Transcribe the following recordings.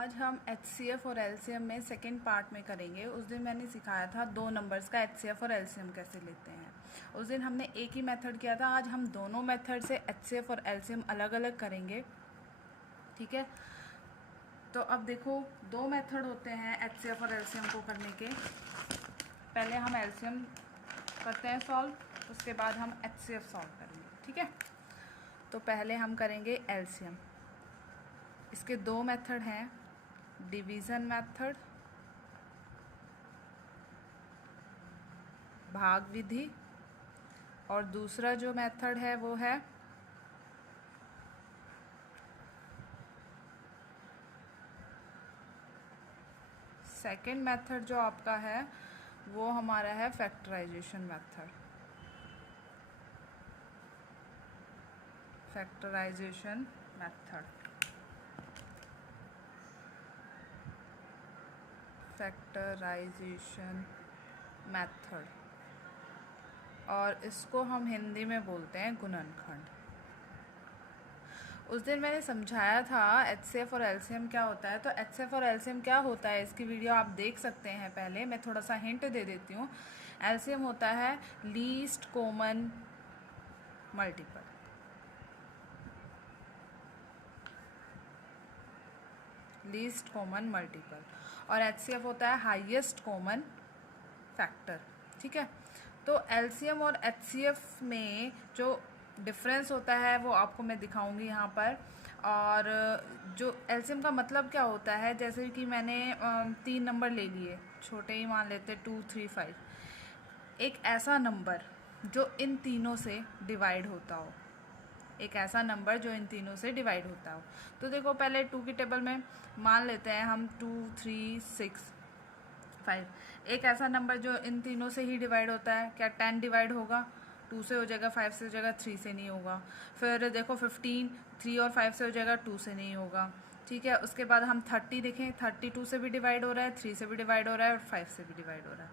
आज हम HCF और LCM में सेकेंड पार्ट में करेंगे। उस दिन मैंने सिखाया था दो नंबर्स का HCF और LCM कैसे लेते हैं। उस दिन हमने एक ही मेथड किया था। आज हम दोनों मेथड से HCF और LCM अलग अलग करेंगे, ठीक है। तो अब देखो, दो मेथड होते हैं HCF और LCM को करने के। पहले हम LCM करते हैं सॉल्व, उसके बाद हम HCF सॉल्व करेंगे, ठीक है। तो पहले हम करेंगे LCM। इसके दो मेथड हैं, डिवीज़न मेथड, भाग विधि, और दूसरा जो मेथड है वो है सेकंड मेथड। जो आपका है वो हमारा है factorisation method. Factorisation method, factorisation method, और इसको हम हिंदी में बोलते हैं गुणनखंड। उस दिन मैंने समझाया था HCF और LCM क्या होता है। तो HCF और LCM क्या होता है, इसकी वीडियो आप देख सकते हैं। पहले मैं थोड़ा सा हिंट दे देती हूँ। LCM होता है least common multiple, least common multiple, और HCF होता है हाईएस्ट कॉमन फैक्टर, ठीक है। तो LCM और HCF में जो डिफरेंस होता है वो आपको मैं दिखाऊंगी यहाँ पर। और जो LCM का मतलब क्या होता है, जैसे कि मैंने 3 नंबर ले लिए, छोटे ही मान लेते 2, 3, 5। एक ऐसा नंबर जो इन तीनों से डिवाइड होता हो, एक ऐसा नंबर जो इन तीनों से डिवाइड होता हो। तो देखो, पहले 2 की टेबल में मान लेते हैं हम 2, 3, 6, 5। एक ऐसा नंबर जो इन तीनों से ही डिवाइड होता है। क्या 10 डिवाइड होगा? 2 से हो जाएगा, 5 से हो जाएगा, 3 से नहीं होगा। फिर देखो 15, 3 और 5 से हो जाएगा, 2 से नहीं होगा, ठीक है। उसके बाद हम 30 देखें, 32 से भी डिवाइड हो रहा है, 3 से भी डिवाइड हो रहा है, और 5 से भी डिवाइड हो रहा है।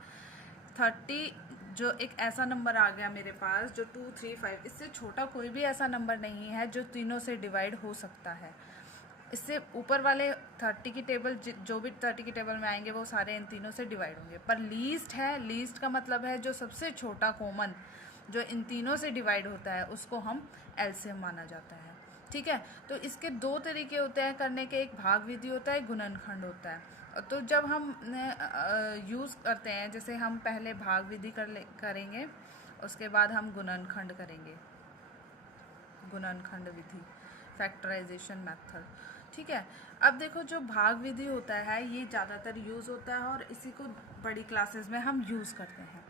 30 जो एक ऐसा नंबर आ गया मेरे पास जो 2, 3, 5, इससे छोटा कोई भी ऐसा नंबर नहीं है जो तीनों से डिवाइड हो सकता है। इससे ऊपर वाले 30 की टेबल, जो भी 30 की टेबल में आएंगे वो सारे इन तीनों से डिवाइड होंगे। पर लीस्ट है, लीस्ट का मतलब है जो सबसे छोटा कॉमन जो इन तीनों से डिवाइड होता है उसको हम LCM माना जाता है, ठीक है। तो इसके दो तरीके होते हैं करने के, एक भाग विधि होता है, गुणनखंड होता है। तो जब हम यूज़ करते हैं, जैसे हम पहले भाग विधि करेंगे, उसके बाद हम गुणनखंड करेंगे, गुणनखंड विधि, फैक्टराइजेशन मेथड, ठीक है। अब देखो, जो भाग विधि होता है ये ज़्यादातर यूज़ होता है और इसी को बड़ी क्लासेस में हम यूज़ करते हैं।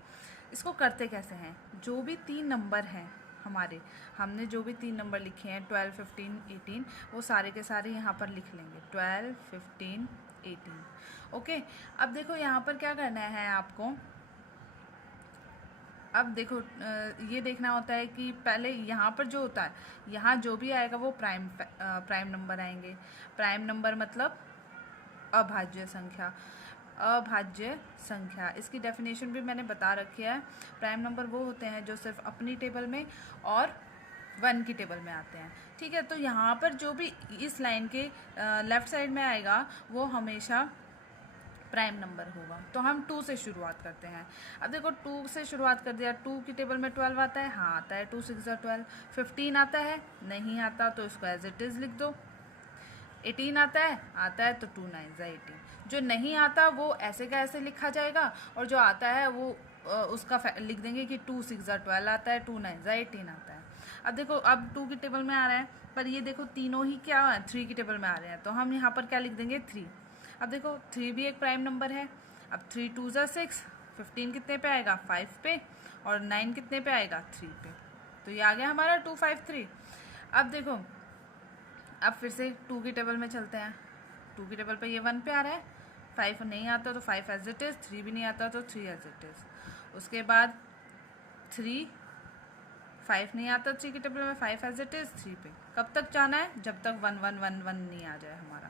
इसको करते कैसे हैं, जो भी 3 नंबर हैं हमारे, हमने जो भी 3 नंबर लिखे हैं 12, 15, 18, वो सारे के सारे यहाँ पर लिख लेंगे, 12, 15, 18, ओके। अब देखो यहाँ पर क्या करना है आपको। अब देखो, ये देखना होता है कि पहले यहाँ पर जो होता है, यहाँ जो भी आएगा वो प्राइम नंबर आएंगे। प्राइम नंबर मतलब अभाज्य संख्या, अभाज्य संख्या। इसकी डेफिनेशन भी मैंने बता रखी है। प्राइम नंबर वो होते हैं जो सिर्फ अपनी टेबल में और 1 की टेबल में आते हैं, ठीक है। तो यहाँ पर जो भी इस लाइन के लेफ्ट साइड में आएगा वो हमेशा प्राइम नंबर होगा। तो हम 2 से शुरुआत करते हैं। अब देखो, 2 से शुरुआत कर दिया, 2 की टेबल में 12 आता है, हाँ आता है, 2 6 12। 15 आता है, नहीं आता, तो इसको एज इट इज़ लिख दो। 18 आता है तो 2 9 18। जो नहीं आता वो ऐसे का ऐसे लिखा जाएगा, और जो आता है वो उसका लिख देंगे कि 2 6 12 आता है, 2 9 18 आता है। अब देखो, अब 2 की टेबल में आ रहा है, पर ये देखो तीनों ही क्या 3 की टेबल में आ रहे हैं, तो हम यहाँ पर क्या लिख देंगे, 3। अब देखो 3 भी एक प्राइम नंबर है। अब 3 2 6, 15 कितने पे आएगा, 5 पे, और 9 कितने पे आएगा, 3 पे। तो ये आ गया हमारा 2 5 3। अब देखो, अब फिर से 2 की टेबल में चलते हैं। 2 की टेबल पे ये 1 पे आ रहा है, 5 नहीं आता तो 5 एज इट इज़, 3 भी नहीं आता तो 3 एज इट इज़। उसके बाद 3, 5 नहीं आता 3 की टेबल में, 5 एज इट इज़, 3 पे। कब तक जाना है, जब तक 1 1 1 1 नहीं आ जाए हमारा।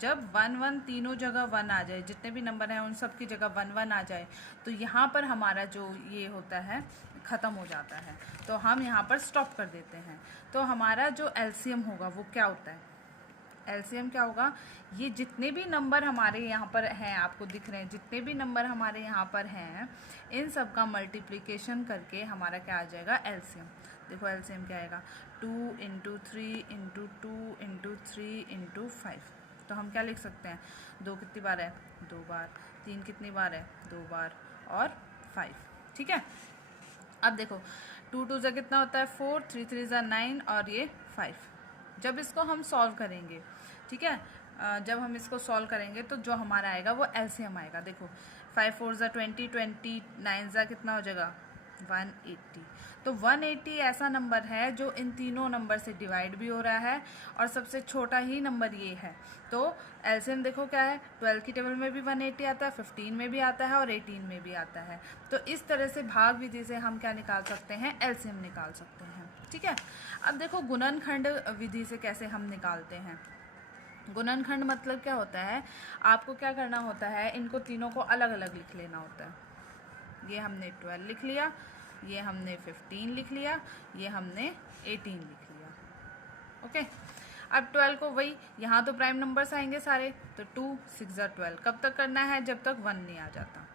जब 1 1 तीनों जगह 1 आ जाए, जितने भी नंबर हैं उन सब की जगह 1 1 आ जाए, तो यहाँ पर हमारा जो ये होता है ख़त्म हो जाता है। तो हम यहाँ पर स्टॉप कर देते हैं। तो हमारा जो LCM होगा वो क्या होता है, एलसीएम क्या होगा, ये जितने भी नंबर हमारे यहाँ पर हैं, आपको दिख रहे हैं जितने भी नंबर हमारे यहाँ पर हैं, इन सब का मल्टीप्लिकेशन करके हमारा क्या आ जाएगा, एलसीएम। देखो एलसीएम क्या आएगा, 2 इंटू 3 इंटू 2 इंटू 3 इंटू 5। तो हम क्या लिख सकते हैं, 2 कितनी बार है, 2 बार, 3 कितनी बार है, 2 बार, और 5। ठीक है। अब देखो 2 2 ज़ा कितना होता है 4, 3 3 ज़ा 9, और ये 5। जब इसको हम सॉल्व करेंगे, ठीक है, जब हम इसको सॉल्व करेंगे तो जो हमारा आएगा वो एलसीएम आएगा। देखो 5 4 ज़ा 20, 29 ज़ा कितना हो जाएगा 180। तो 180 ऐसा नंबर है जो इन तीनों नंबर से डिवाइड भी हो रहा है, और सबसे छोटा ही नंबर ये है। तो एलसीएम देखो क्या है, 12 की टेबल में भी 180 आता है, 15 में भी आता है, और 18 में भी आता है। तो इस तरह से भाग विधि से हम क्या निकाल सकते हैं, एलसीएम निकाल सकते हैं। ठीक है। अब देखो गुणनखंड विधि से कैसे हम निकालते हैं। गुणनखंड मतलब क्या होता है, आपको क्या करना होता है, इनको तीनों को अलग अलग लिख लेना होता है। ये हमने 12 लिख लिया, ये हमने 15 लिख लिया, ये हमने 18 लिख लिया। ओके। अब 12 को वही, यहाँ तो प्राइम नंबर्स आएंगे सारे, तो 2 6 ज़ा 12 कब तक करना है, जब तक 1 नहीं आ जाता।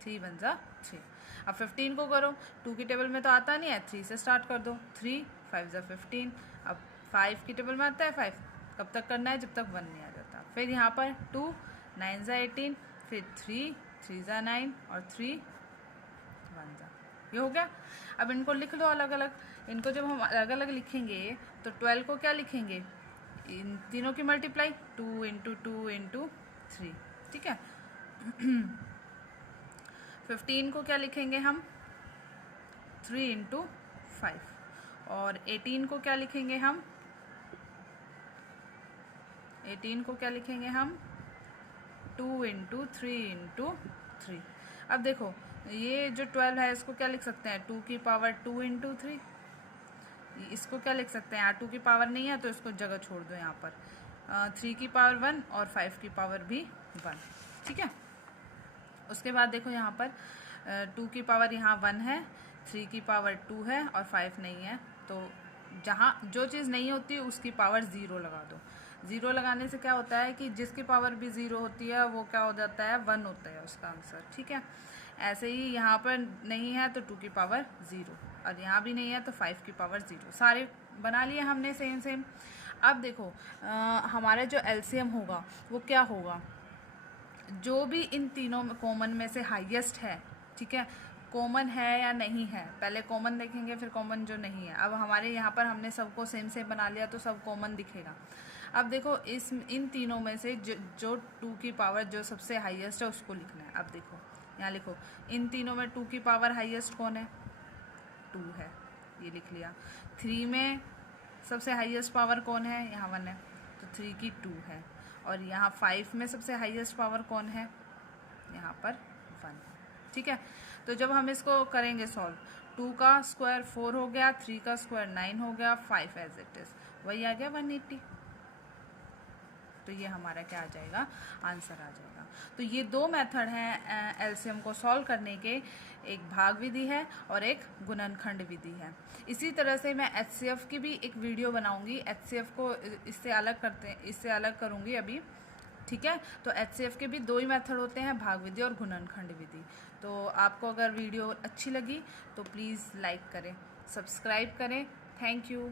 3 1 ज़ा 3। अब 15 को करो, 2 की टेबल में तो आता नहीं है, 3 से स्टार्ट कर दो, 3 5 ज़ा 15। अब 5 की टेबल में आता है 5, कब तक करना है, जब तक 1 नहीं आ जाता। फिर यहाँ पर 2 9 ज़ा 18, फिर 3 3 ज़ा 9, और 3 1 ज़ा, ये हो गया। अब इनको लिख लो अलग अलग। इनको जब हम अलग अलग लिखेंगे तो 12 को क्या लिखेंगे, इन तीनों की मल्टीप्लाई, 2 इंटू 2 इंटू 3। ठीक है। 15 को क्या लिखेंगे हम, 3 इंटू 5, और 18 को क्या लिखेंगे हम, 18 को क्या लिखेंगे हम, 2 इंटू 3 इंटू 3। अब देखो ये जो 12 है इसको क्या लिख सकते हैं, 2 की पावर 2 इंटू 3। इसको क्या लिख सकते हैं, 2 की पावर नहीं है तो इसको जगह छोड़ दो यहाँ पर, 3 की पावर 1 और 5 की पावर भी 1। ठीक है। उसके बाद देखो यहाँ पर 2 की पावर यहाँ 1 है, 3 की पावर 2 है, और 5 नहीं है। तो जहाँ जो चीज़ नहीं होती उसकी पावर 0 लगा दो। 0 लगाने से क्या होता है कि जिसकी पावर भी 0 होती है वो क्या हो जाता है, 1 होता है उसका आंसर। ठीक है। ऐसे ही यहाँ पर नहीं है तो 2 की पावर 0, और यहाँ भी नहीं है तो 5 की पावर 0। सारे बना लिए हमने सेम सेम। अब देखो हमारा जो एलसीएम होगा वो क्या होगा, जो भी इन तीनों में कॉमन में से हाईएस्ट है। ठीक है। कॉमन है या नहीं है, पहले कॉमन देखेंगे फिर कॉमन जो नहीं है। अब हमारे यहाँ पर हमने सबको सेम सेम बना लिया तो सब कॉमन दिखेगा। अब देखो इन तीनों में से जो 2 की पावर जो सबसे हाईएस्ट है उसको लिखना है। अब देखो यहाँ लिखो, इन तीनों में 2 की पावर हाईएस्ट कौन है, 2 है, ये लिख लिया। 3 में सबसे हाईएस्ट पावर कौन है, यहाँ 1 है, तो 3 की 2 है। और यहाँ 5 में सबसे हाईएस्ट पावर कौन है, यहाँ पर 1। ठीक है। तो जब हम इसको करेंगे सॉल्व, 2 का स्क्वायर 4 हो गया, 3 का स्क्वायर 9 हो गया, 5 एज इट इज़ वही आ गया 180। तो ये हमारा क्या आ जाएगा, आंसर आ जाएगा। तो ये 2 मेथड हैं एलसीएम को सॉल्व करने के, एक भाग विधि है और एक गुणनखंड विधि है। इसी तरह से मैं एचसीएफ की भी एक वीडियो बनाऊंगी, एचसीएफ को इससे अलग करूंगी अभी। ठीक है। तो एचसीएफ के भी 2 ही मेथड होते हैं, भाग विधि और गुणनखंड विधि। तो आपको अगर वीडियो अच्छी लगी तो प्लीज़ लाइक करें, सब्सक्राइब करें। Thank you.